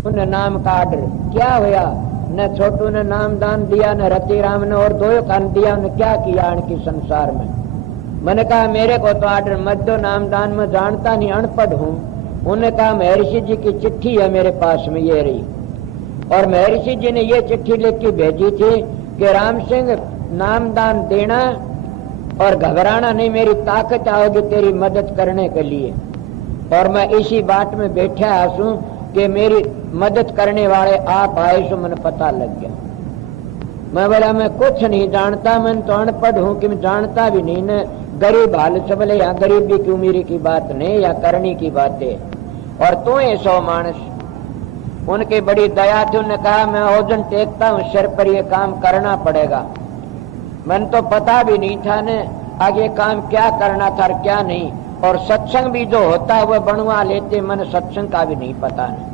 उन नाम का आर्डर क्या होया, न छोटू ने नाम दान दिया, न रतिराम ने और दो कान दिया, उन्हें क्या किया इनकी संसार में। मैंने कहा मेरे को तो आर्डर मत दो, नाम दान में जानता नहीं, अनपढ़ हूँ। उन्होंने कहा महर्षि जी की चिट्ठी है मेरे पास में, ये रही। और महर्षि जी ने ये चिट्ठी लिख के भेजी थी कि राम सिंह नाम दान देना और घबराना नहीं, मेरी ताकत आओगी तेरी मदद करने के लिए। और मैं इसी बात में बैठा हूं कि मेरी मदद करने वाले आप आए, सो मैंने पता लग गया। मैं बोला मैं कुछ नहीं जानता, मैं तो अनपढ़ हूं कि मैं जानता भी नहीं न, गरीब हाल से बोले यहाँ गरीबी की उम्मीद की बात नहीं, या करनी की बात है। और तू है 100 मानस। उनकी बड़ी दया थी, उन्होंने कहा मैं ओजन टेकता हूँ सिर पर, ये काम करना पड़ेगा। मन तो पता भी नहीं था न आगे काम क्या करना था और क्या नहीं। और सत्संग भी जो होता है वह बनवा लेते, मन सत्संग का भी नहीं पता नहीं,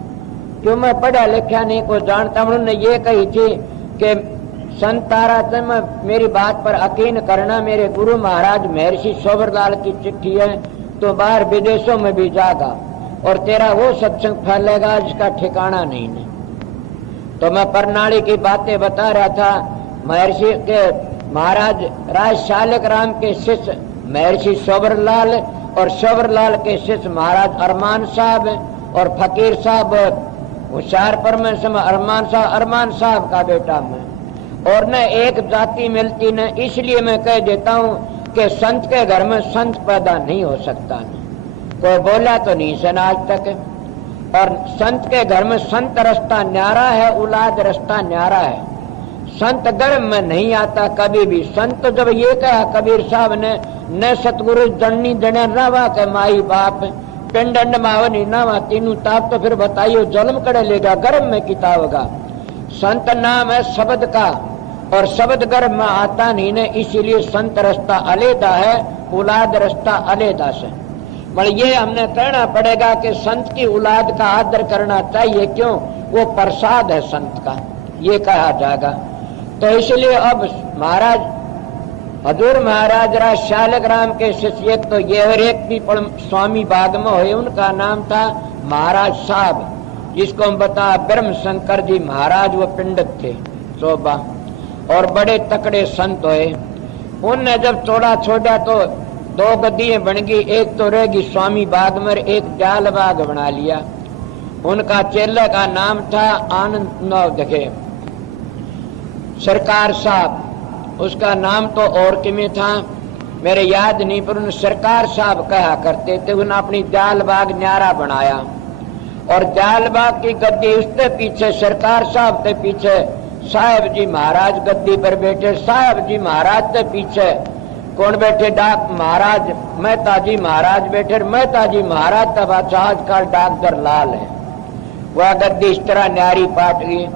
क्यों मैं पढ़ा लिखा नहीं को जानता। उन्होंने ये कही थी कि संत ताराचंद में मेरी बात पर यकीन करना, मेरे गुरु महाराज महर्षि सोबरलाल की चिट्ठी है तो बाहर विदेशों में भी जागा और तेरा वो सत्संग फैलेगा जिसका ठिकाना नहीं है। तो मैं प्रणाली की बातें बता रहा था। महर्षि के महाराज राज शालिक राम के शिष्य महर्षि सोबरलाल और सोबरलाल के शिष्य महाराज अरमान साहब और फकीर साहब होशियार परमेश्वर अरमान साहब का बेटा मैं। और न एक जाति मिलती न, इसलिए मैं कह देता हूँ कि संत के घर में संत पैदा नहीं हो सकता। न कोई बोला तो नहीं सुना आज तक। और संत के घर में संत रास्ता न्यारा है, औलाद रास्ता न्यारा है। संत गर्भ में नहीं आता कभी भी। संत जब ये कहा कबीर साहब ने, न सतगुरु जननी जने रवा के माई बाप पिंड मावनी नावा तीनू ताप, तो फिर बताइयो जन्म करे लेगा गर्भ में किताब होगा। संत नाम है शब्द का और शब्द गर्भ में आता नहीं ने, इसीलिए संत रास्ता अलहदा है, औलाद रास्ता अलहदा से। मतलब ये हमने कहना पड़ेगा कि संत की औलाद का आदर करना चाहिए, क्यों वो प्रसाद है संत का, ये कहा जाएगा। तो इसलिए अब महाराज हजूर महाराज राज शालिक राम के शिष्य तो ये एक भी स्वामी बाग में हुए, उनका नाम था महाराज साहब, जिसको हम बता ब्रह्म शंकर जी महाराज वो पंडित थे शोभा, और बड़े तकड़े संत हुए। उनने जब चौड़ा छोड़ा तो 2 गद्दियां बन गई, एक तो रहेगी स्वामी बाग में, एक जाल बाग बना लिया। उनका चेले का नाम था आनंद देखे सरकार साहब, उसका नाम तो और किमें था मेरे याद नहीं, पर उन्हें सरकार साहब कहा करते थे। उन्हें अपनी जाल बाग न्यारा बनाया और जाल बाग की गद्दी उसके पीछे सरकार साहब के पीछे साहब जी महाराज गद्दी पर बैठे। साहब जी महाराज के पीछे कौन बैठे? डाक महाराज मेहता जी महाराज बैठे। मेहता जी महाराज का बादशाह आजकल डाकदर लाल है। वह गद्दी इस तरह न्यारी पाट गई।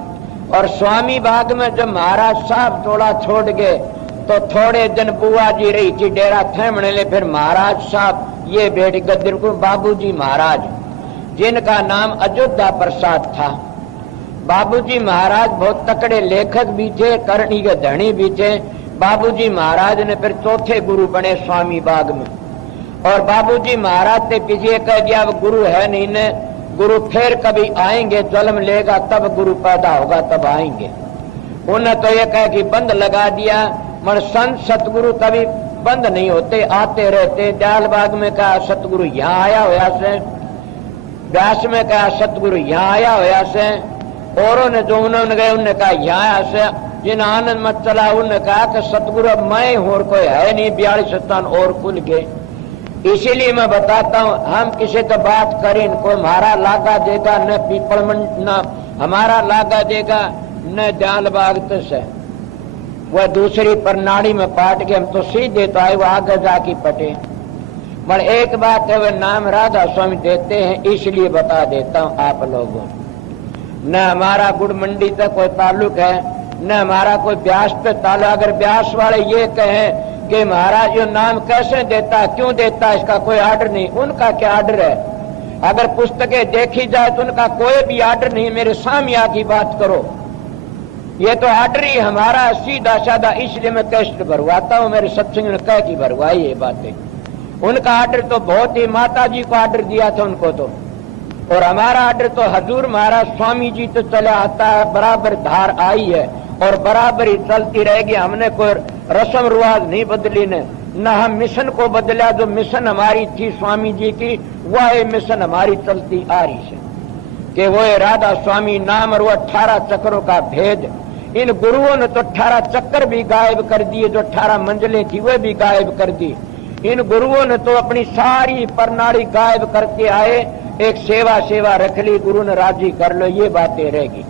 और स्वामी बाग में जब महाराज साहब थोड़ा छोड़ गए तो थोड़े दिन बुआ जी रही थी डेरा थमने ले, फिर महाराज साहब ये बैठ गद्दी को बाबूजी महाराज, जिनका नाम अयोध्या प्रसाद था। बाबूजी महाराज बहुत तकड़े लेखक भी थे, करणी के धनी भी थे। बाबूजी महाराज ने फिर चौथे गुरु बने स्वामी बाग में। और बाबूजी महाराज के पीछे कह दिया अब गुरु है नहीं ने, गुरु फिर कभी आएंगे, जन्म लेगा तब गुरु पैदा होगा तब आएंगे। उन्हें तो ये कह कि बंद लगा दिया। मन संत सतगुरु कभी बंद नहीं होते, आते रहते। दयाल बाग में कहा सतगुरु यहाँ आया होया से, व्यास में कहा सतगुरु यहाँ आया होया से, औरों ने जो उन्होंने गए उन्होंने कहा यहाँ आया से। जिन आनंद मत चला उन्होंने कहा कि सतगुरु अब मैं हूं और कोई है नहीं, 42 स्थान और खुल गए। इसीलिए मैं बताता हूँ, हम किसी तो बात करें कोई हमारा लागा देगा न पीपल न हमारा लागा देगा न दयाल बाग से। वह दूसरी प्रणाली में पाट के हम तो सीधे तो आए, वो आगे जाके पटे। पर एक बात है, वह नाम राधा स्वामी देते हैं, इसलिए बता देता हूँ आप लोगों। न हमारा गुड़ मंडी तक कोई ताल्लुक है, न हमारा कोई ब्यास पे ताल्लुक। अगर ब्यास वाले ये कहें कि महाराज ये नाम कैसे देता, क्यों देता, इसका कोई आर्डर नहीं। उनका क्या आर्डर है? अगर पुस्तकें देखी जाए तो उनका कोई भी आर्डर नहीं। मेरे सामिया की बात करो, ये तो आर्डर ही हमारा सीधा साधा, इसलिए मैं कैसे भरवाता हूँ। मेरे सत्संग ने कह की भरवाई ये बातें। उनका आर्डर तो बहुत ही, माता जी को आर्डर दिया था उनको, तो और हमारा आर्डर तो हजूर महाराज स्वामी जी तो चला आता है, बराबर धार आई है और बराबर ही चलती रहेगी। हमने कोई रस्म रिवाज नहीं बदली ने, न हम मिशन को बदला। जो मिशन हमारी थी स्वामी जी की, वह मिशन हमारी चलती आ रही है कि वो राधा स्वामी नाम और वो 18 चक्रों का भेद। इन गुरुओं ने तो 18 चक्कर भी गायब कर दिए, जो 18 मंजिलें थी वह भी गायब कर दी। इन गुरुओं ने तो अपनी सारी प्रणाली गायब करके आए, एक सेवा सेवा रख ली, गुरु ने राजी कर लो, ये बातें रहेगी।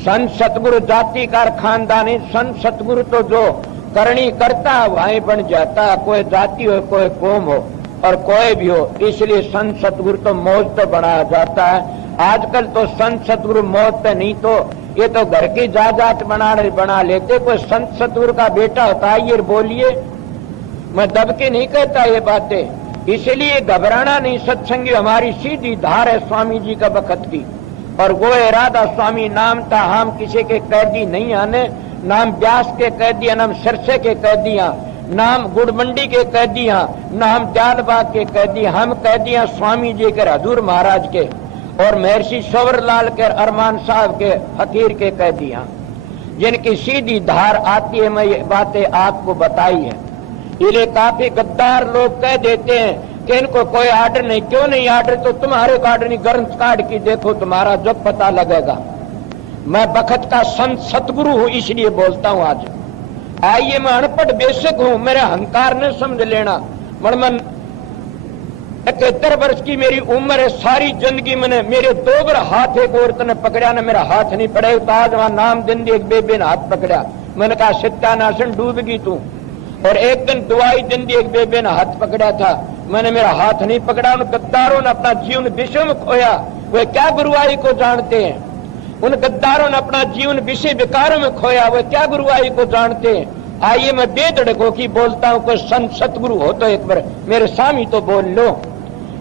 संत सतगुरु जाति कार खानदानी, संत सतगुरु तो जो करनी करता है वहीं बन जाता है, कोई जाति हो कोई कौम हो और कोई भी हो। इसलिए संत सतगुरु तो मौज तो बनाया जाता है। आजकल तो संत सतगुरु मौज पे नहीं तो ये तो घर की जायदाद बना लेते। कोई संत सतगुरु का बेटा होता है ये बोलिए, मैं दब के नहीं कहता ये बातें। इसलिए घबराना नहीं, सत्संगी हमारी सीधी धार है स्वामी जी का बखत की। और वो राधा स्वामी नाम था, हम किसी के कैदी नहीं आने, नाम व्यास के कैदी, नाम सिरसे के कैदियां, नाम गुड़मंडी के कैदियां, नाम दयालबाग के कैदी। हम कैदियां स्वामी जी के, हजूर महाराज के और महर्षि सवरलाल के, अरमान साहब के, फकीर के कैदियां, जिनकी सीधी धार आती है। मैं ये बातें आपको बताई है। इन्हें काफी गद्दार लोग कह देते हैं कि इनको कोई आर्डर नहीं। क्यों नहीं आर्डर? तो तुम्हारे को आर्डर नहीं, ग्रंथ काट की देखो, तुम्हारा जब पता लगेगा। मैं बखत का संत सतगुरु हूं, इसलिए बोलता हूं आज। आइए, मैं अनपढ़ बेशक हूं, मेरे अहंकार ने समझ लेना। मन 71 वर्ष की मेरी उम्र है, सारी जिंदगी मैंने मेरे 2 बार हाथ एक औरत ने पकड़ा ना, मेरा हाथ नहीं पड़े। तो आज वहां नाम दिन एक बेबे ने हाथ पकड़ा, मैंने कहा सत्यानाशन डूब गई तू। और एक दिन दुआई दिन एक बेबे ने हाथ पकड़ा था, मैंने मेरा हाथ नहीं पकड़ा। उन गद्दारों ने अपना जीवन विषय में खोया, वे क्या गुरुवाई को जानते हैं? उन गद्दारों ने अपना जीवन विषय विकारों में खोया, वे क्या गुरुवाई को जानते हैं? आइए, मैं बेधड़कों की बोलता हूं, कोई संत सतगुरु हो तो एक बार मेरे सामने तो बोल लो।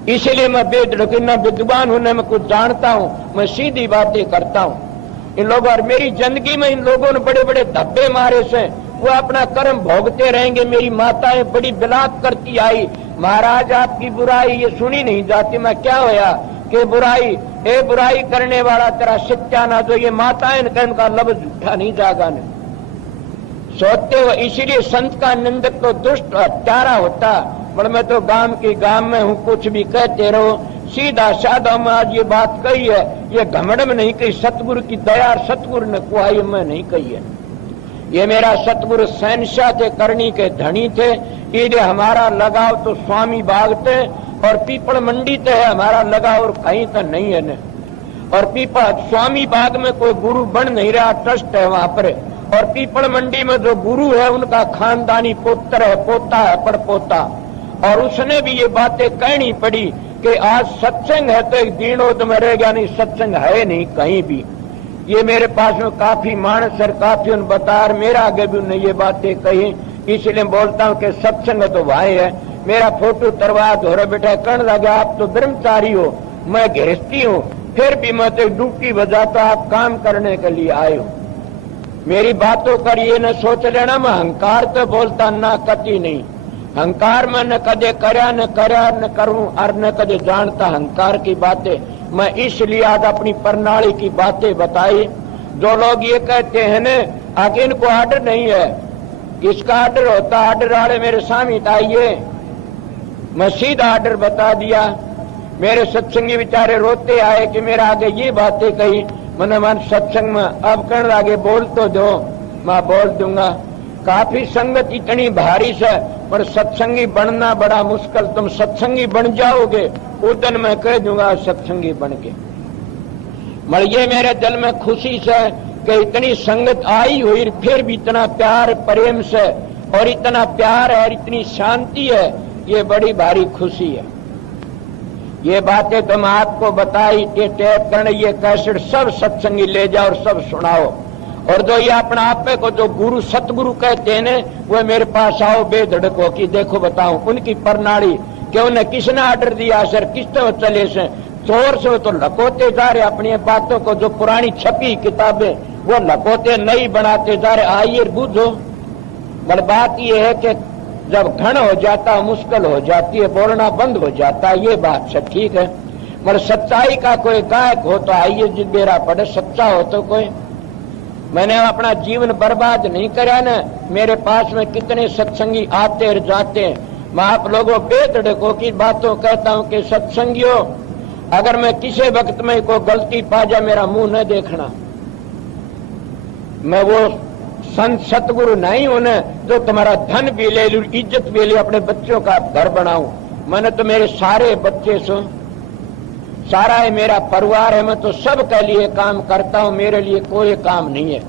इसीलिए मैं बेधड़क न विद्वान हूं न मैं कुछ जानता हूं, मैं सीधी बातें करता हूं। इन लोगों और मेरी जिंदगी में इन लोगों ने बड़े बड़े धब्बे मारे से, वो अपना कर्म भोगते रहेंगे। मेरी माताएं बड़ी बिलाप करती आई, महाराज आपकी बुराई ये सुनी नहीं जाती। मैं क्या होया कि बुराई, ए बुराई करने वाला तेरा सत्याना, जो ये माताएं का उनका लफ्ज झूठा नहीं जागा ने सोचते हो। इसीलिए संत का निंदक तो दुष्ट हत्यारा होता। पर मैं तो गांव में हूं, कुछ भी कहते रहो, सीधा साधा मैं आज ये बात कही है, ये घमंड में नहीं कही, सतगुरु की दया सतगुरु ने कुआई में नहीं कही है। ये मेरा सतगुरु शहनशाह थे, करनी के धनी थे। ये हमारा लगाव तो स्वामी बाग थे और पीपल मंडी थे हमारा लगाव, और कहीं तो नहीं है न। और पीपल स्वामी बाग में कोई गुरु बन नहीं रहा, ट्रस्ट है वहां पर। और पीपल मंडी में जो गुरु है उनका खानदानी पुत्र है, पोता है, पड़पोता। और उसने भी ये बातें कहनी पड़ी कि आज सत्संग है तो एक दीनोद में रहेगा, नहीं सत्संग है नहीं कहीं भी। ये मेरे पास में काफी मानस और काफी उन बता, मेरा आगे भी उन्हें ये बातें कही। इसलिए बोलता हूँ कि सत्संग तो भाई है। मेरा फोटो तरवा धोरे बैठा कर्ण लगा, आप तो ब्रह्मचारी हो, मैं गृहस्थी हूँ, फिर भी मैं तो ड्यूटी बजाता, आप काम करने के लिए आए हो। मेरी बातों कर ये न सोच लेना मैं अहंकार तो बोलता ना, कति नहीं। अहंकार में न कदे करया न करूं और न कदे जानता अहंकार की बातें। मैं इसलिए आज अपनी प्रणाली की बातें बताई। जो लोग ये कहते हैं न आगे इनको आर्डर नहीं है, किसका आर्डर होता? आर्डर वाले मेरे सामने आइए, मैं सीधा आर्डर बता दिया। मेरे सत्संगी बेचारे रोते आए कि मेरा आगे ये बातें कही। मैंने मन सत्संग में अब कहने आगे बोल तो दो, मैं बोल दूंगा। काफी संगत इतनी भारी से, पर सत्संगी बनना बड़ा मुश्किल। तुम सत्संगी बन जाओगे उस दिन मैं कह दूंगा सत्संगी बन के। मरिए मेरे दिल में खुशी से कि इतनी संगत आई हुई, फिर भी इतना प्यार प्रेम से और इतना प्यार है और इतनी शांति है, ये बड़ी भारी खुशी है। ये बातें तुम आपको बताई, ये टैप करने, ये कैसेट सब सत्संगी ले जाओ और सब सुनाओ। और जो ये अपना आप को जो गुरु सतगुरु कहते हैं वो मेरे पास आओ बेधड़को की देखो बताऊं उनकी प्रणाली कि उन्हें किसने आर्डर दिया सर, किस तरह चले से चोर से तो लकोते जा रहे अपनी बातों को। जो पुरानी छपी किताबें वो लकोते नहीं बनाते जा रहे। आइए बूझो। पर बात यह है कि जब घन हो जाता मुश्किल हो जाती है, बोलना बंद हो जाता है, ये बात से ठीक है। मगर सच्चाई का कोई गायक हो तो आइए जिस बेरा पड़े, सच्चा हो तो कोई। मैंने अपना जीवन बर्बाद नहीं करा ना। मेरे पास में कितने सत्संगी आते और जाते हैं। मैं आप लोगों बेधड़कों की बातों कहता हूं कि सत्संगियों, अगर मैं किसी वक्त में कोई गलती पा जाए, मेरा मुंह न देखना। मैं वो संत सतगुरु नहीं हूं न जो तुम्हारा धन भी ले लूं, इज्जत भी ले, अपने बच्चों का घर बनाऊं। मैंने तो मेरे सारे बच्चे सो, सारा है मेरा परिवार है। मैं तो सबके लिए काम करता हूं, मेरे लिए कोई काम नहीं है।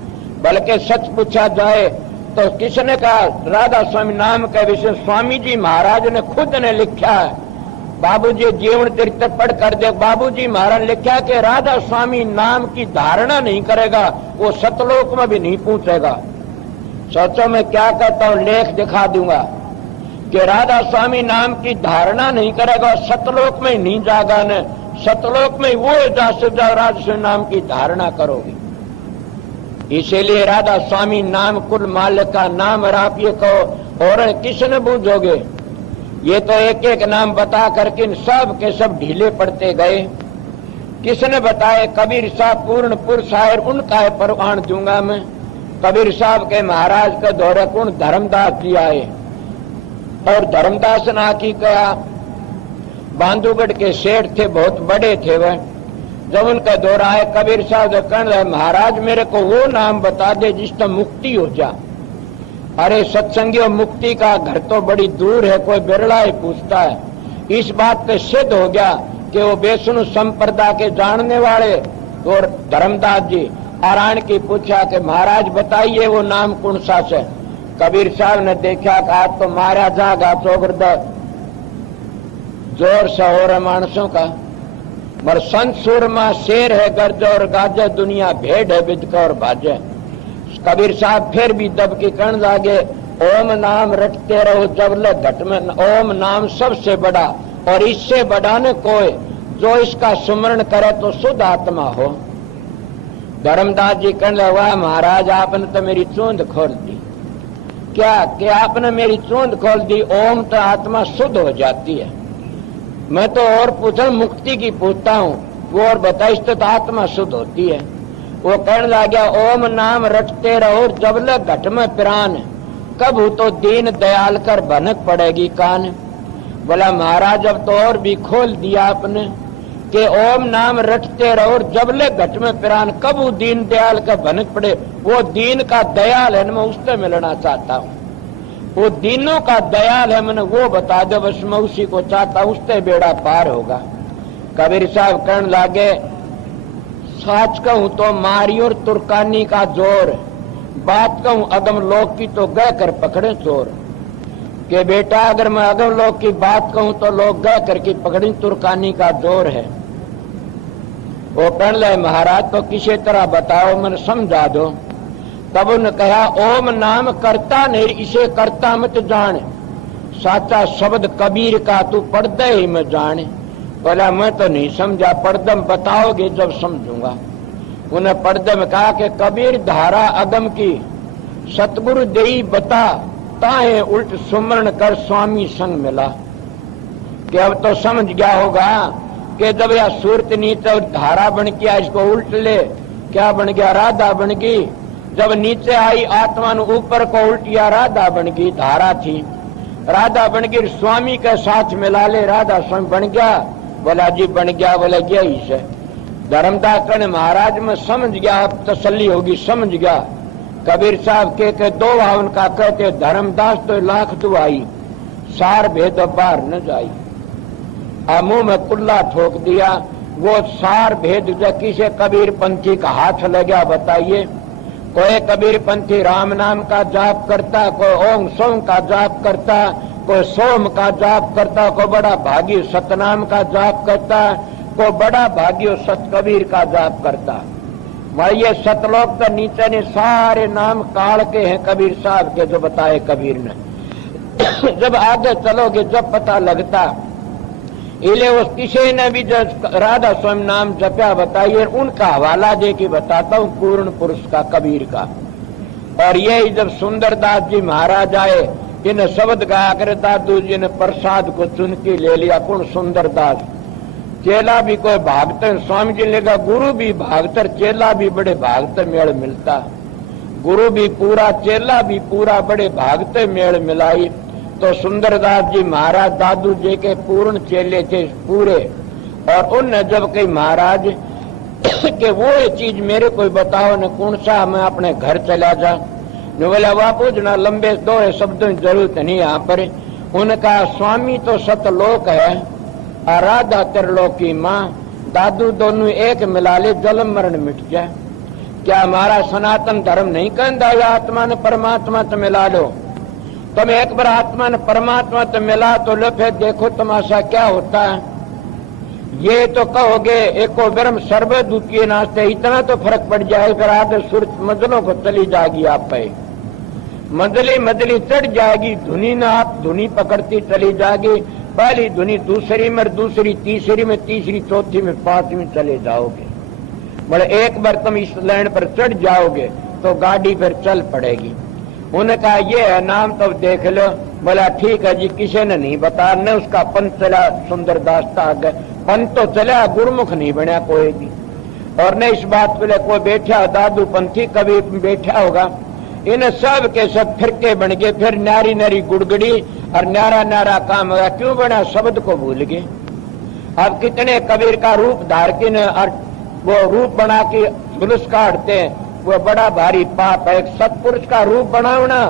बल्कि सच पूछा जाए तो किसने कहा, राधा स्वामी नाम के विषय स्वामी जी महाराज ने खुद ने लिखा है। बाबूजी जीवन चरित्र पढ़ कर दे, बाबूजी महाराज ने लिखा कि राधा स्वामी नाम की धारणा नहीं करेगा वो सतलोक में भी नहीं पहुंचेगा। सोचो मैं क्या कहता हूं, लेख दिखा दूंगा कि राधा स्वामी नाम की धारणा नहीं करेगा, सतलोक में नहीं जागा न, सतलोक में वो जा राधा स्वामी नाम की धारणा करोगे। इसीलिए राधा स्वामी नाम कुल मालिक का नाम, और आप ये कहो और किसने बूझोगे। ये तो एक एक नाम बता करके सब के सब ढीले पड़ते गए। किसने बताए, कबीर साहब पूर्ण पुरुष आयर, उनका परवान दूंगा मैं। कबीर साहब के महाराज का दौरे कौन, धर्मदास जी आए, और धर्मदास ने आकी कहा, बांधुगढ़ के सेठ थे, बहुत बड़े थे वह। जब उनका दौरा आए, कबीर साहब कहने महाराज मेरे को वो नाम बता दे जिससे मुक्ति हो जा। अरे सत्संगियों, मुक्ति का घर तो बड़ी दूर है, कोई बिरला ही पूछता है। इस बात पे सिद्ध हो गया कि वो वैष्णु संप्रदाय के जानने वाले और धर्मदास जी आरायण की पूछा कि महाराज बताइए वो नाम कौन सा से। कबीर साहब ने देखा कि आज तो मारा जागा चौगर्द जोर से हो रहा मानसों का, मगर संत सुरमा शेर है गर्ज और गाजे, दुनिया भेड़ है बिदका और बाजे। कबीर साहब फिर भी दब की कहने लगे, ओम नाम रटते रहो जबले घट में, ओम नाम सबसे बड़ा और इससे बड़ा न कोई, जो इसका सुमरण करे तो शुद्ध आत्मा हो। धर्मदास जी कहने लगे, वाह महाराज आपने तो मेरी चूंद खोल दी। क्या कि आपने मेरी चूंद खोल दी, ओम तो आत्मा शुद्ध हो जाती है। मैं तो और पूछा, मुक्ति की पूछता हूँ, वो और बताइए तो आत्मा शुद्ध होती है। वो कहने लगा, ओम नाम रटते रहो जबले घट में प्राण, कब हो तो दीन दयाल कर भनक पड़ेगी कान। बोला महाराज अब तो और भी खोल दिया आपने कि ओम नाम रटते रहो जबले घट में प्राण, कब हो दीन दयाल का भनक पड़े। वो दीन का दयाल है, मैं उससे मिलना चाहता हूँ। वो दीनों का दयाल है, मैंने वो बता दो, बस मैं उसी को चाहता हूँ, उससे बेड़ा पार होगा। कबीर साहब कहने लगे, साच कहूं तो मारी और तुर्कानी का जोर, बात कहूं अगम लोक की तो गए कर पकड़े चोर। के बेटा अगर मैं अगम लोक की बात कहूं तो लोग गए करके पकड़ी, तुर्कानी का जोर है। वो कहने लगे महाराज तो किसी तरह बताओ, मैंने समझा दो। तब उन्होंने कहा, ओम नाम करता नहीं, इसे करता मत जान, साचा शब्द कबीर का तू पर्दे ही में जाने। बोला मैं तो नहीं समझा, पर्दम बताओगे जब समझूंगा। उन्हें पर्दे में कहा कि कबीर धारा अगम की सतगुरु देई बता, ताहे उल्ट सुमरण कर स्वामी संग मिला। कि अब तो समझ गया होगा कि जब यह सूरत नीचे और धारा बन गया, इसको उल्ट ले, क्या बन गया, राधा बन गई। जब नीचे आई आत्मा ने ऊपर को उल्टिया, राधा बन गई, धारा थी राधा बन गई, स्वामी के साथ मिला ले, राधा स्वामी बन गया। बोला जी बन गया। बोला गया ही से। धर्मदास कहने महाराज मैं समझ गया, अब तसल्ली होगी, समझ गया। कबीर साहब के दो वावन का कहते, धर्मदास तो लाख दुआई, सार भेद बार न जाई। मुंह में कुल्ला ठोक दिया। वो सार भेद किसे कबीर पंथी का हाथ लग गया बताइए। कोई कबीर पंथी राम नाम का जाप करता, कोई ओम सोम का जाप करता, कोई सोम का जाप करता, कोई बड़ा भागी सतनाम का जाप करता, कोई बड़ा भागी सत कबीर का जाप करता। भाई ये सतलोक तो नीचे ने सारे नाम काल के हैं कबीर साहब के, जो बताए कबीर ने। जब आगे चलोगे जब पता लगता। इले उस किसी ने भी जो राधा स्वामी नाम जपया बताइए, उनका हवाला दे के बताता हूँ, पूर्ण पुरुष का कबीर का। और ये जब सुंदरदास जी महाराज आए, इन्हें शब्द गाया करे, दादू जी ने प्रसाद को चुन के ले लिया। कौन? सुंदरदास। चेला भी कोई भागते, स्वामी जी ने कहा गुरु भी भागतर चेला भी बड़े भागते मेल मिलता। गुरु भी पूरा चेला भी पूरा बड़े भागते मेल मिलाई। तो सुंदरदास जी महाराज दादू जी के पूर्ण चेले थे पूरे। और उनने जब कही महाराज कि वो ये चीज मेरे को बताओ न कौन सा मैं अपने घर चला जा। जो बोला बापू जना लंबे दो शब्दों की जरूरत नहीं यहाँ पर। उनका स्वामी तो सतलोक है और राधा त्रिलोक की माँ, दादू दोनों एक मिला ले जन्म मरण मिट जाए। क्या हमारा सनातन धर्म नहीं कहता आत्मा ने परमात्मा तो मिला लो। तुम एक बार आत्मा ने परमात्मा तो मिला तो लो, फिर देखो तमाशा क्या होता है। ये तो कहोगे एको ब्रह्म सर्व द्वितीय नास्ते, इतना तो फर्क पड़ जाए। फिर आगे सूरज मंजिलों को चली जाएगी आप पे, मंजिली मंजिली चढ़ जाएगी, धुनी ना आप धुनी पकड़ती चली जाएगी। पहली धुनी दूसरी में, दूसरी तीसरी में, तीसरी चौथी में, पांचवीं चले जाओगे। बोले एक बार तुम इस लाइन पर चढ़ जाओगे तो गाड़ी फिर चल पड़ेगी। उन्होंने कहा ये है नाम तो देख लो। बोला ठीक है जी, किसी ने नहीं बता, न उसका पंथ चला सुंदरदास था आगे, पंथ तो चला गुरुमुख नहीं बनया कोई भी। और न इस बात पे कोई बैठा दादू पंथी कभी बैठा होगा। इन सब के सब फिरके बन गए, फिर नारी नारी गुड़गड़ी और न्यारा न्यारा काम होगा। क्यों बना? शब्द को भूल गए। अब कितने कबीर का रूप धार के और वो रूप बना के जुलूस काटते हैं, वो बड़ा भारी पाप है। एक सत्पुरुष का रूप बनाना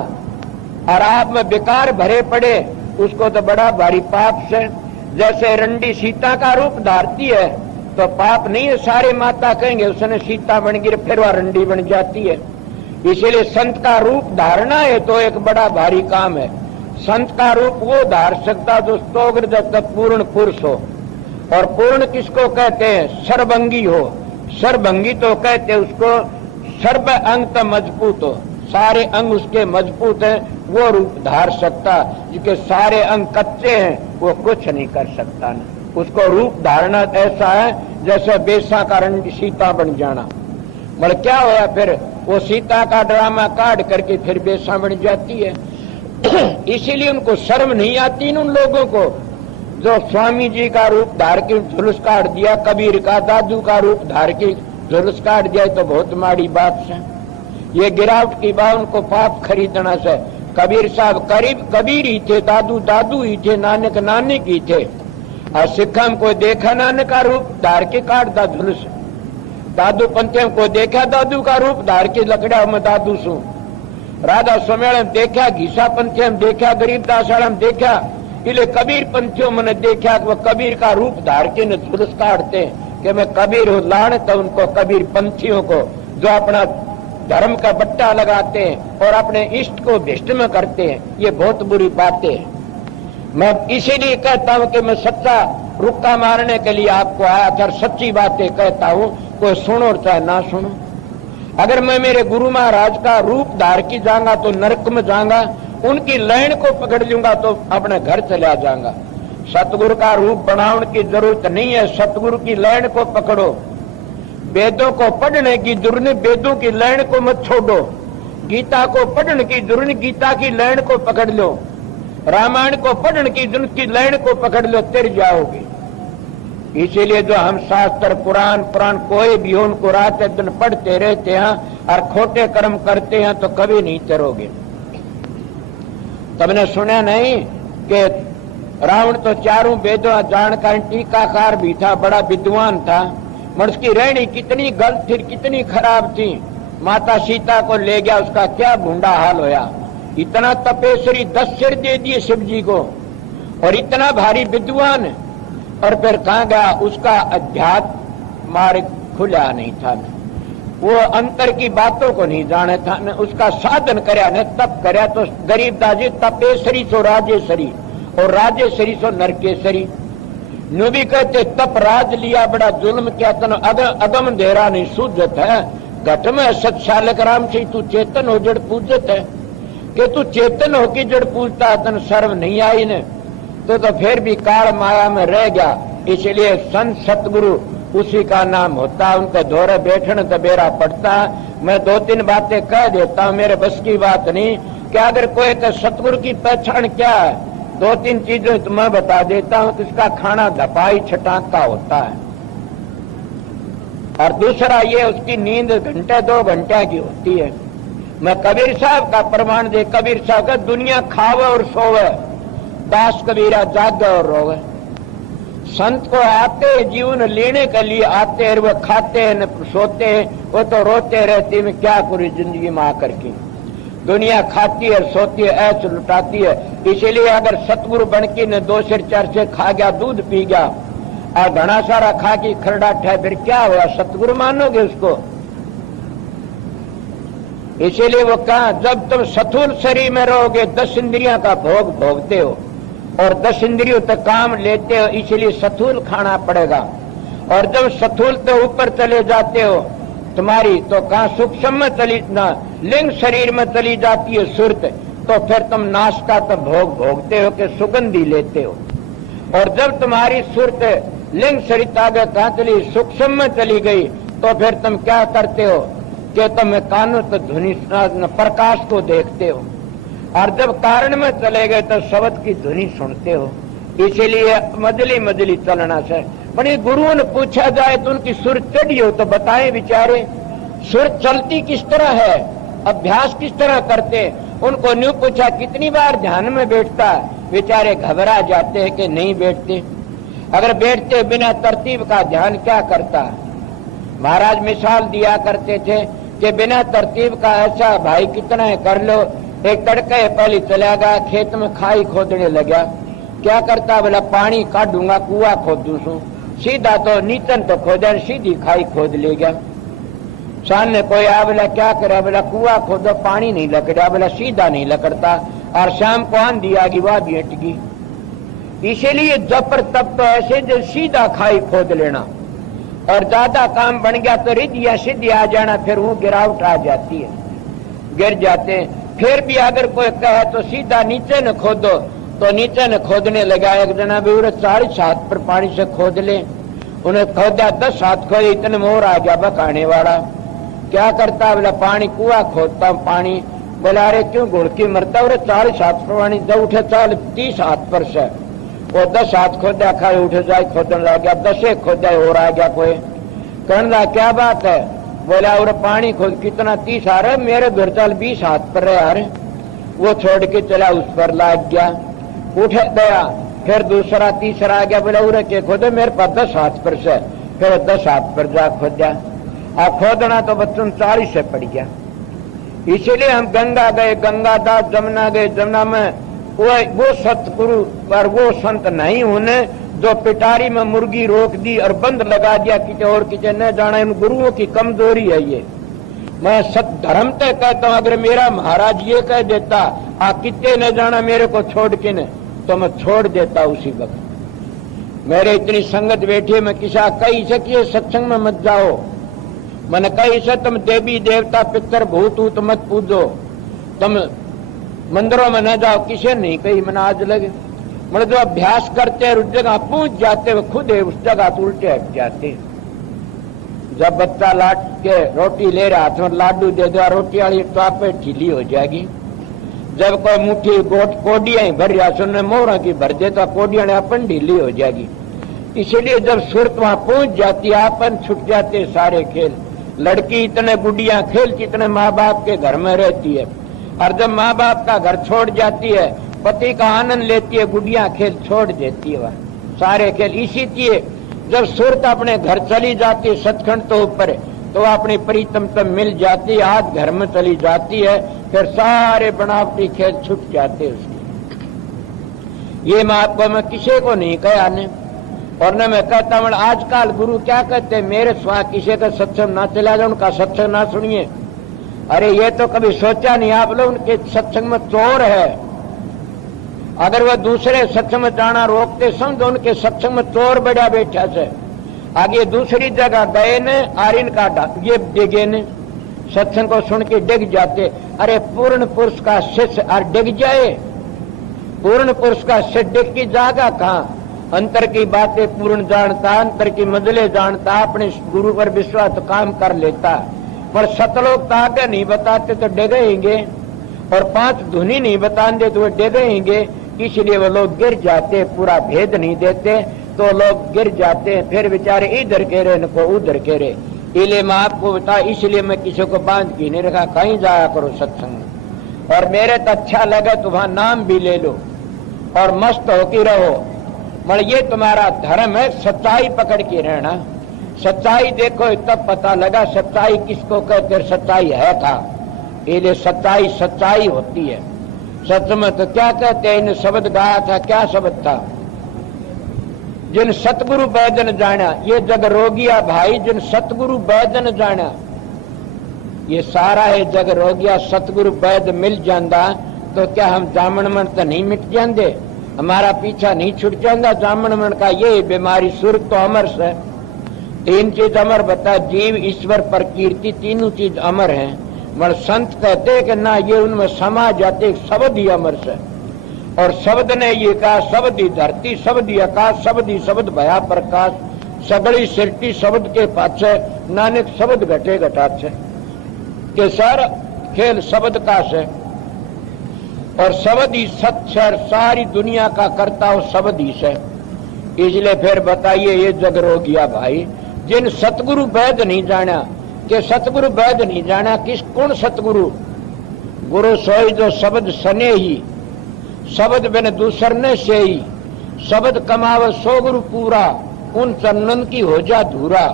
और आप में बेकार भरे पड़े, उसको तो बड़ा भारी पाप से। जैसे रंडी सीता का रूप धारती है तो पाप नहीं है, सारे माता कहेंगे उसने सीता बन गई, फिर वह रंडी बन जाती है। इसीलिए संत का रूप धारना है तो एक बड़ा भारी काम है। संत का रूप वो धार सकता जो स्तोग्र जब तक पूर्ण पुरुष हो। और पूर्ण किसको कहते हैं? सर्वंगी हो। सर्वंगी तो कहते हैं उसको सर्व अंग तो मजबूत हो, सारे अंग उसके मजबूत हैं, वो रूप धार सकता। जिसके सारे अंग कच्चे हैं वो कुछ नहीं कर सकता न। उसको रूप धारना ऐसा है जैसे बेसा का रंग सीता बन जाना। मतलब क्या होया फिर वो सीता का ड्रामा काट करके फिर बेसा बन जाती है। इसीलिए उनको शर्म नहीं आती उन लोगों को जो स्वामी जी का रूप धार के जुलूस काट दिया, कबीर का दादू का रूप धार के जुलूस काट दिया, तो बहुत माड़ी बात है। ये गिरावट की बात, उनको पाप खरीदना से। कबीर साहब करीब कबीर ही थे, दादू दादू ही थे, नानक नानक ही थे। और सिखा में कोई देखा नानक का रूप धार के काटता जुलूस। दादू पंथी को देखा दादू का रूप धार के लकड़ा में दादू सू। राधा सम्मेलन देखा, घीसा पंथी देखा, गरीबदास देखा, इसलिए कबीर पंथियों मैंने देखा कि वह कबीर का रूप धार के न जुलूस काटते हैं कि मैं कबीर हूं। लान तो उनको कबीर पंथियों को जो अपना धर्म का बट्टा लगाते हैं और अपने इष्ट को भ्रष्ट में करते हैं, ये बहुत बुरी बातें हैं। मैं इसीलिए कहता हूं कि मैं सच्चा रुक्का मारने के लिए आपको आया था, सच्ची बातें कहता हूं, कोई सुनो चाहे ना सुनो। अगर मैं मेरे गुरु महाराज का रूप धार की जाऊंगा तो नरक में जाऊंगा, उनकी लाइन को पकड़ लूंगा तो अपने घर चला जाऊंगा। सतगुरु का रूप बनाने की जरूरत नहीं है, सतगुरु की लाइन को पकड़ो। वेदों को पढ़ने की जरूरत, वेदों की लाइन को मत छोड़ो। गीता को पढ़ने की जरूरत, गीता की लाइन को पकड़ लो। रामायण को पढ़ने की जरूरत की लाइन को पकड़ लो, तिर जाओगे। इसीलिए जो हम शास्त्र पुराण कोई भी हो उनको रात दिन पढ़ते रहते हैं और खोटे कर्म करते हैं तो कभी नहीं तरोगे। तुमने सुना नहीं कि रावण तो चारों वेदों जानकार टीकाकार भी था, बड़ा विद्वान था, मगर उसकी रहनी कितनी गलत थी, कितनी खराब थी। माता सीता को ले गया, उसका क्या भूंडा हाल होया। इतना तपेश्वरी 10 सिर दे दिए शिव जी को और इतना भारी विद्वान, और फिर कहाँ गया? उसका अध्यात्म मार्ग खुला नहीं था, वो अंतर की बातों को नहीं जाने था, न उसका साधन करया न तप करया। तो गरीबदास जी तपेश्वरी सो राजेश्वरी और राजेश्वरी सो नरकेश्वरी। नु भी कहते तप राज लिया बड़ा जुल्म किया, तन अगम देरा नहीं सूझत है। घट में सत्सालक राम से तू चेतन हो जड़ पूजत है, कि तू चेतन हो कि जड़ पूजता तन सर्व नहीं आई ने तो फिर भी काल माया में रह गया। इसलिए संत सतगुरु उसी का नाम होता, उनके दौरे बैठने तो बेरा पड़ता। मैं 2-3 बातें कह देता हूं, मेरे बस की बात नहीं। कि अगर कोई तो सतगुरु की पहचान क्या है? 2-3 चीजें तो मैं बता देता हूं कि इसका खाना धपाई छटाक का होता है, और दूसरा ये उसकी नींद घंटे 2 घंटे की होती है। मैं कबीर साहब का प्रमाण दे, कबीर साहब का दुनिया खावे और सोवे, दास कबीरा जागे और रोवे। संत को आते हैं जीवन लेने के लिए आते हैं, वो खाते हैं न सोते हैं, वो तो रोते रहते हैं क्या करूं जिंदगी में आकर के। दुनिया खाती है सोती है ऐश लुटाती है। इसीलिए अगर सतगुरु बन के न 2 सिर 4 सिर खा गया, दूध पी गया और घना सारा खा के खरड़ा ठे, फिर क्या हुआ? सतगुरु मानोगे उसको? इसीलिए वो कहा जब तुम सथूल शरीर में रहोगे 10 इंद्रियों का भोग भोगते हो और 10 इंद्रियों तक काम लेते हो, इसलिए सथूल खाना पड़ेगा। और जब सथूल तो ऊपर चले जाते हो तुम्हारी तो कहां सूक्ष्म में चली ना लिंग शरीर में चली जाती है सुरत, तो फिर तुम नाश का तो भोग भोगते हो कि सुगंधी लेते हो। और जब तुम्हारी सुरत लिंग शरीर आगे कहां चली? सूक्ष्म में चली गई, तो फिर तुम क्या करते हो कि तुम कानों तो ध्वनि प्रकाश को देखते हो, और जब कारण में चले गए तो शब्द की ध्वनि सुनते हो। इसीलिए मजली मजली चलना से बड़ी गुरुओं ने पूछा जाए तो उनकी सुर चढ़ी हो तो बताएं बेचारे सुर चलती किस तरह है, अभ्यास किस तरह करते। उनको न्यू पूछा कितनी बार ध्यान में बैठता, बेचारे घबरा जाते हैं कि नहीं बैठते। अगर बैठते बिना तरतीब का ध्यान क्या करता। महाराज मिसाल दिया करते थे कि बिना तरतीब का ऐसा भाई कितना है कर लो। एक तड़के पहले चला गया खेत में खाई खोदने लगा, क्या करता? बोला पानी काटूंगा कुआ खोदू सू, सीधा तो नीचन तो खोदा सीधी खाई खोद ले गया। सामने कोई आ बोला क्या करे? बोला कुआ खोदो पानी नहीं लकड़ा, बोला सीधा नहीं लकड़ता, और शाम को आंधी आ गई वह भी हट गई। इसीलिए जपर तब तो ऐसे जो सीधा खाई खोद लेना, और ज्यादा काम बन गया तो रिद्धियां सीधी आ जाना, फिर वो गिरावट आ जाती है, गिर जाते हैं। फिर भी अगर कोई कहे तो सीधा नीचे न खोदो, तो नीचे न खोदने लगा। एक जना भी 40 हाथ पर पानी से खोद ले, उन्हें खोदा 10 हाथ खोदे, इतने मोर आ गया बकाने वाला। क्या करता? बोला पानी कुआ खोदता हूं पानी। बोला अरे क्यों घुड़की मरता? बोले 40 हाथ पर पानी जब उठे 30 हाथ पर से वो 10 हाथ खोदा खाए उठे जाए खोदने लग गया, 10 खोदा और आ गया कोई। कहना क्या बात है? बोला और पानी खोद कितना 30 आ रहा, मेरे घर चल 20 हाथ पर रहे यार। वो छोड़ के चला उस पर लाग गया, उठ गया। फिर दूसरा तीसरा आ गया, बोला उरे के खोदे मेरे पास 10 हाथ पर से, फिर 10 हाथ पर जा खोदा। अब खोदना तो बच्चों 40 से पड़ गया। इसीलिए हम गंगा गए गंगादास, जमुना गए जमुना में वो सतगुरु पर वो संत नहीं होने जो पिटारी में मुर्गी रोक दी और बंद लगा दिया किसी और किसी न जाना। इन गुरुओं की कमजोरी है ये। मैं सत धर्म तय कहता हूं, अगर मेरा महाराज ये कह देता आ कितने न जाना मेरे को छोड़ के न, तो मैं छोड़ देता उसी वक्त। मेरे इतनी संगत बैठी, मैं किसा कई से किए सत्संग में मत जाओ, मैंने कही से तुम देवी देवता पितर भूत ऊत मत पूजो, तुम मंदिरों में न जाओ, किसे नहीं कही। मैंने आज लगे मतलब जो अभ्यास करते हैं उस जगह पहुंच जाते हुए खुद है उस जगह तो उल्टे हट जाते। जब बच्चा लाट के रोटी ले रहा हाथ में लाडू दे दो, रोटी वाली तो आप पे ढीली हो जाएगी। जब कोई मुट्ठी कोडियां भर रहा सुनने मोहरा की भर दे तो कोडियां अपन ढीली हो जाएगी। इसीलिए जब सुरत वहां पहुंच जाती है अपन छुट जाते सारे खेल। लड़की इतने गुडियां खेलती इतने माँ बाप के घर में रहती है, और जब माँ बाप का घर छोड़ जाती है पति का आनंद लेती है, गुडियां खेल छोड़ देती है, वह सारे खेल। इसी लिए जब सुरत अपने घर चली जाती है सचखंड तो ऊपर तो अपनी प्रीतम तब मिल जाती है, आज घर में चली जाती है, फिर सारे बनावटी खेल छूट जाते उसके। ये मैं आपको मैं किसी को नहीं कहा ने, और न मैं कहता हूं आजकल गुरु क्या कहते मेरे स्वा किसी का सत्संग ना चला जाए, उनका सत्संग ना सुनिए। अरे ये तो कभी सोचा नहीं आप लोग उनके सत्संग में चोर है। अगर वह दूसरे सत्संग में जाना रोकते समझो उनके सत्संग में चोर बढ़िया बैठा से। आगे दूसरी जगह गए न आर्यन का ये डिगे न सत्संग को सुन के डिग जाते। अरे पूर्ण पुरुष का शिष्य और डिग जाए, पूर्ण पुरुष का शिष्य डिग की जागा कहाँ? अंतर की बातें पूर्ण जानता, अंतर की मजले जानता, अपने गुरु पर विश्वास तो काम कर लेता। पर सतलोक तो आगे नहीं बताते तो डिगेंगे, और 5 धुनी नहीं बताएंगे तो वे डिगेंगे। इसलिए वो लोग गिर जाते, पूरा भेद नहीं देते तो लोग गिर जाते हैं, फिर बेचारे इधर कह रहे इनको उधर कह रहे। इसलिए मैं आपको बता, इसलिए मैं किसी को बांध के नहीं रखा, कहीं जाया करो सत्संग में, और मेरे तो अच्छा लगे तो वहां नाम भी ले लो और मस्त होके रहो। मगर ये तुम्हारा धर्म है, सच्चाई पकड़ के रहना। सच्चाई देखो तब पता लगा सच्चाई किसको कहते, सच्चाई है था। इसलिए सच्चाई सच्चाई होती है। सच में तो क्या कहते हैं, इन शब्द गाया था, क्या शब्द था, जिन सतगुरु वैदन जाना, ये जग रोगिया भाई जिन सतगुरु वैदन जाना। ये सारा है जग रोगिया, सतगुरु वैद मिल जाता तो क्या हम जामन मन तो नहीं मिट जाते, हमारा पीछा नहीं छूट जाता जामन मन का। ये बीमारी सुर तो अमर है, तीन चीज अमर बता, जीव ईश्वर पर कीर्ति, तीनों चीज अमर है। मगर संत कहते कि ना, ये उनमें समा जाते, शब्द ही अमर है। और शब्द ने ये कहा, शब्द ही धरती, शब्द ही आकाश, शब्द ही शब्द भया प्रकाश, सगड़ी सृष्टि शब्द के पाछे, नानक शब्द घटे घटाछे, के सारा खेल शब्द का से। और शब्द ही सच है, सारी दुनिया का करता हो शब्द ही से। इसलिए फिर बताइए, ये जग रोगिया भाई जिन सतगुरु वैद नहीं जाना, के सतगुरु वैद नहीं जाना, किस कौन सतगुरु, गुरु सोई जो शब्द सने ही, शब्द बिन दूसर ने से ही, शब्द कमाव सो गुरु पूरा, उन चरणन की हो जा धूरा,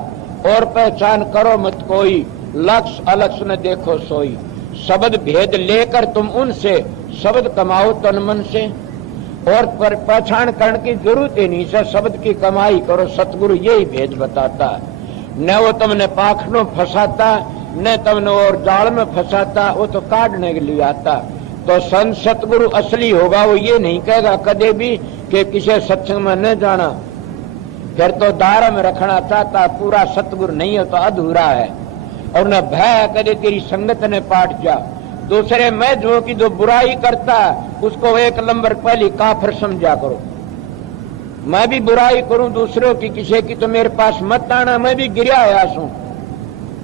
और पहचान करो मत कोई, लक्ष्य अलक्ष्य न देखो सोई। शब्द भेद लेकर तुम उनसे, शब्द कमाओ तन मन से, और पर पहचान करने की जरूरत ही नहीं से, शब्द की कमाई करो। सतगुरु यही भेद बताता है, न वो तुमने पाखनों फंसाता, न तुमने और जाल में फंसाता, वो तो काटने के लिए आता। तो संत सतगुरु असली होगा, वो ये नहीं कहेगा कदे भी कि किसी सत्संग में न जाना, फिर तो दायरा में रखना चाहता, पूरा सतगुरु नहीं है तो अधूरा है। और न भय कदे तेरी संगत ने पाट जा, दूसरे में जो कि जो बुराई करता उसको एक नंबर पहले काफिर समझा करो। मैं भी बुराई करूं दूसरों की, किसी की तो मेरे पास मत आना, मैं भी गिरा आया हूं,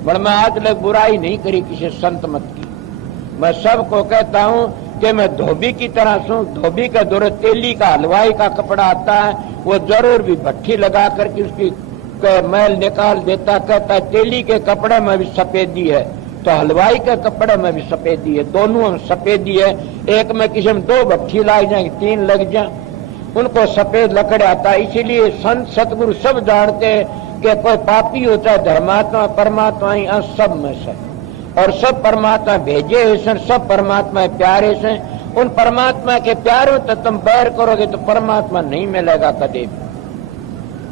पर मैं आज तक बुराई नहीं करी किसी संत मत की। मैं सबको कहता हूं कि मैं धोबी की तरह हूं, धोबी का दौर तेली का हलवाई का कपड़ा आता है, वो जरूर भी भट्टी लगा करके उसकी मैल निकाल देता, कहता तेली के कपड़े में भी सफेदी है तो हलवाई के कपड़े में भी सफेदी है, दोनों में सफेदी है। एक में किसी में 2 भट्टी लग जाए, 3 लग जाए, उनको सफेद लकड़ आता है। इसीलिए संत सतगुरु सब जानते हैं कि कोई पापी होता है, धर्मात्मा परमात्मा ही सब में से, और सब परमात्मा भेजे हैं, सब परमात्मा प्यारे से। उन परमात्मा के प्यारों तो तुम बैर करोगे तो परमात्मा नहीं मिलेगा कभी भी।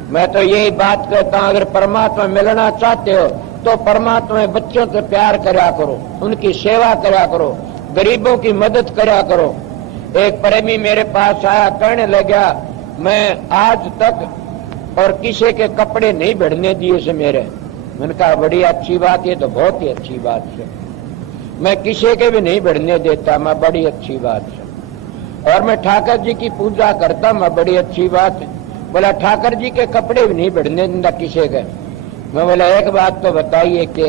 मैं तो यही बात कहता हूं, अगर परमात्मा मिलना चाहते हो तो परमात्मा में बच्चों से प्यार करा करो, उनकी सेवा करा करो, गरीबों की मदद करा करो। एक प्रेमी मेरे पास आया, कहने लगा मैं आज तक और किसी के कपड़े नहीं भिड़ने दिए से मेरे। मैंने कहा बड़ी अच्छी बात, ये तो बहुत ही अच्छी बात है, मैं किसी के भी नहीं भिड़ने देता, मैं बड़ी अच्छी बात है। और मैं ठाकर जी की पूजा करता, मैं बड़ी अच्छी बात है। बोला ठाकर जी के कपड़े भी नहीं भिड़ने देता किसी के। मैं बोला एक बात तो बताइए कि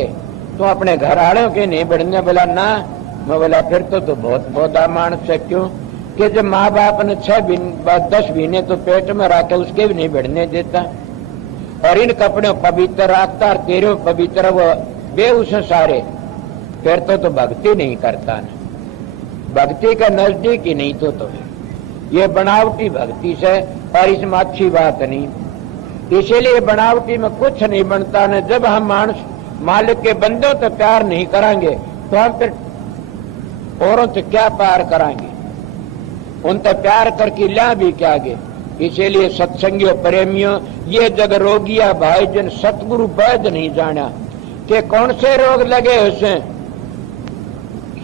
तुम अपने घर वालों के नहीं भिड़ने? बोला ना। मैं बोला फिर तो बहुत बहुत मानस है। क्यों? कि जब माँ बाप ने 10 महीने तो पेट में रखे, उसके भी नहीं भिड़ने देता, और इन कपड़ों पवित्र रखता, और तेरे पवित्र वो बेउस सारे, फिर तो भक्ति नहीं करता ना, भक्ति का नजदीक ही नहीं तो ये बनावटी भक्ति से, और इसमें अच्छी बात नहीं। इसीलिए बनावटी में कुछ नहीं बनता न। जब हम मालिक के बंदों से प्यार नहीं करेंगे तो हम फिर औरों से क्या प्यार करेंगे? उनसे प्यार करके ला भी क्या गे? इसीलिए सत्संगियों प्रेमियों, ये जग रोगिया भाई जिन सतगुरु वैद नहीं जाना कि कौन से रोग लगे उसे।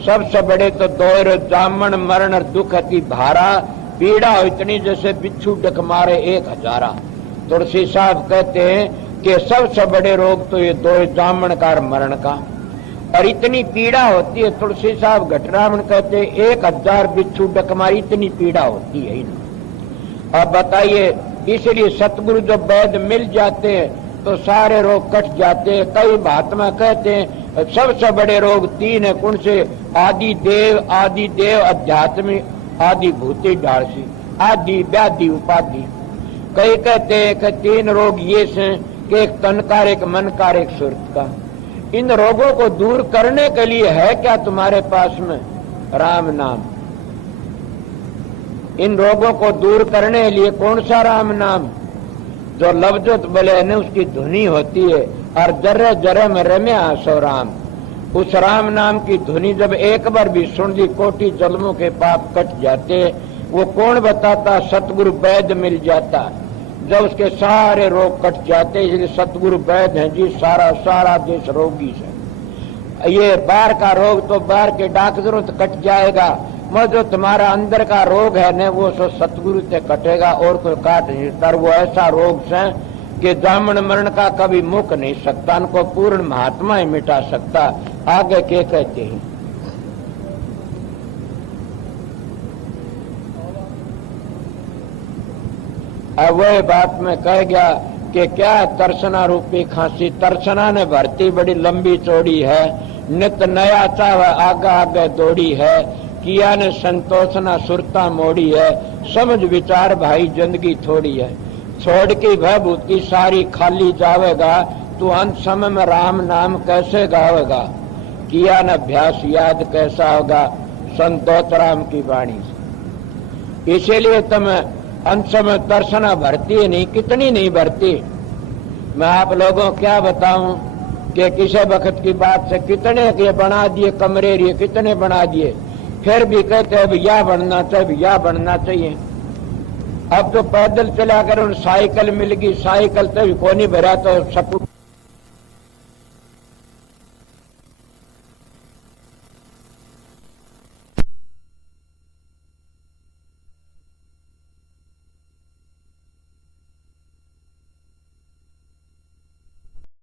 सबसे बड़े तो दौर जामन मरण दुख अति भारा, पीड़ा हो इतनी जैसे बिच्छू डक मारे 1000। तुलसी साहब कहते हैं कि सबसे बड़े रोग तो ये 2 जामन का मरण का, और इतनी पीड़ा होती है। तुलसी साहब घटरामन कहते हैं 1000 बिच्छू डक मारी, इतनी पीड़ा होती है ही ना। अब बताइए, इसलिए सतगुरु जब वैद मिल जाते हैं तो सारे रोग कट जाते हैं। कई महात्मा कहते हैं सबसे बड़े रोग 3 है। कौन से? आदि देव, अध्यात्मिक, आदि भूति डालसी। आदि व्याधि उपाधि। कई कहते हैं कि 3 रोग ये से कि एक तन का, एक मन का, एक सुरत का। इन रोगों को दूर करने के लिए है क्या तुम्हारे पास में? राम नाम। इन रोगों को दूर करने के लिए कौन सा राम नाम? जो लफ्जोत बोले ने उसकी धुनी होती है, और जर्रे जर्रे में रम्या सो राम। उस राम नाम की धुनी जब एक बार भी सुन ली, कोटि जन्मों के पाप कट जाते। वो कौन बताता? सतगुरु वैद्य मिल जाता, जब उसके सारे रोग कट जाते। इसलिए सतगुरु वैद्य हैं जी, सारा देश रोगी से। ये बाहर का रोग तो बाहर के डॉक्टरों से कट जाएगा, मगर जो तुम्हारा अंदर का रोग है न, वो सो सतगुरु से कटेगा, और कोई काट नहीं सकता। वो ऐसा रोग से कि जामन मरण का कभी मुक नहीं सकता, उनको पूर्ण महात्मा ही मिटा सकता। आगे के कहते हैं, अब वह बात में कह गया कि क्या है तरसना रूपी खांसी। तरसना ने भरती बड़ी लंबी चौड़ी है, नित नया चाव आगा आगे दौड़ी है। किया ने संतोषना सुरता मोड़ी है, समझ विचार भाई जिंदगी थोड़ी है। छोड़ की भय भूति सारी खाली जावेगा, तू अंत समय में राम नाम कैसे गावेगा। किया न अभ्यास याद कैसा होगा, संतोष राम की वाणी से। इसीलिए तुम अंत समय दर्शना भरती है नहीं, कितनी नहीं भरती। मैं आप लोगों क्या बताऊं कि किसी वक्त की बात से कितने के बना दिए कमरे रिए, कितने बना दिए, फिर भी कहते हैं भैया बनना चाहिए, भैया बनना चाहिए। अब तो पैदल चला कर उन साइकिल मिल गई, साइकिल तो भी कोई नहीं भरा तो सब